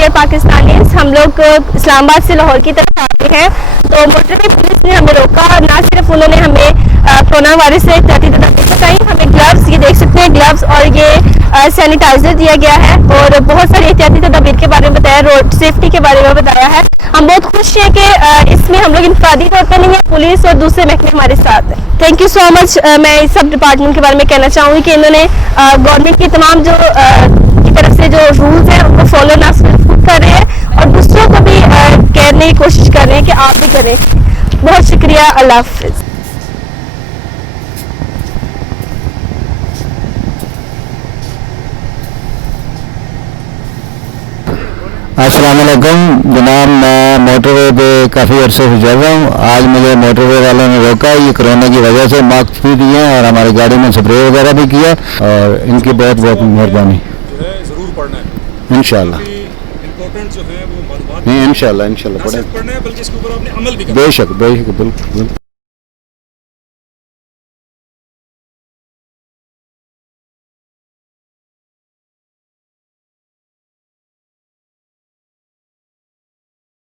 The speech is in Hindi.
डियर पाकिस्तानीज़, हम लोग इस्लामाबाद से लाहौर की तरफ आते हैं तो मोटरवे पुलिस ने हमें रोका। ना सिर्फ उन्होंने हमें कोरोना वायरस से एहतियाती तदाबीर बताई, हमें ग्लव्स, ये देख सकते हैं ग्लव्स, और ये सैनिटाइजर दिया गया है और बहुत सारी एहतियाती तदाबीर के बारे में बताया, रोड सेफ्टी के बारे में बताया है। हम बहुत खुश हैं कि इसमें हम लोग इंफरादी तौर पर नहीं है, पुलिस और दूसरे महकमे हमारे साथ हैं। Thank you so much. मैं इस सब डिपार्टमेंट के बारे में कहना चाहूँगी कि इन्होंने गवर्नमेंट की तमाम जो की तरफ से जो रूल्स हैं उनको फॉलो ना सिर्फ खुद कर रहे हैं और दूसरों को भी कहने की कोशिश कर रहे हैं कि आप भी करें। बहुत शुक्रिया। अल्लाह हाफिज़। अस्सलाम वालेकुम जनाब, मैं मोटरवे पे काफ़ी अरसे से चल रहा हूँ। आज मुझे मोटरवे वालों ने रोका, ये कोरोना की वजह से मास्क भी दिए और हमारी गाड़ी में स्प्रे वगैरह भी किया और इनकी बहुत बहुत मेहरबानी। जो है ज़रूर पढ़ना है इंशाल्लाह, इम्पोर्टेंट जो है वो मालूमात इंशाल्लाह इंशाल्लाह ना सिर्फ पढ़ना है बल्कि इसके ऊपर आपने अमल भी करना है। बेशक बेशक, बिल्कुल बिल्कुल।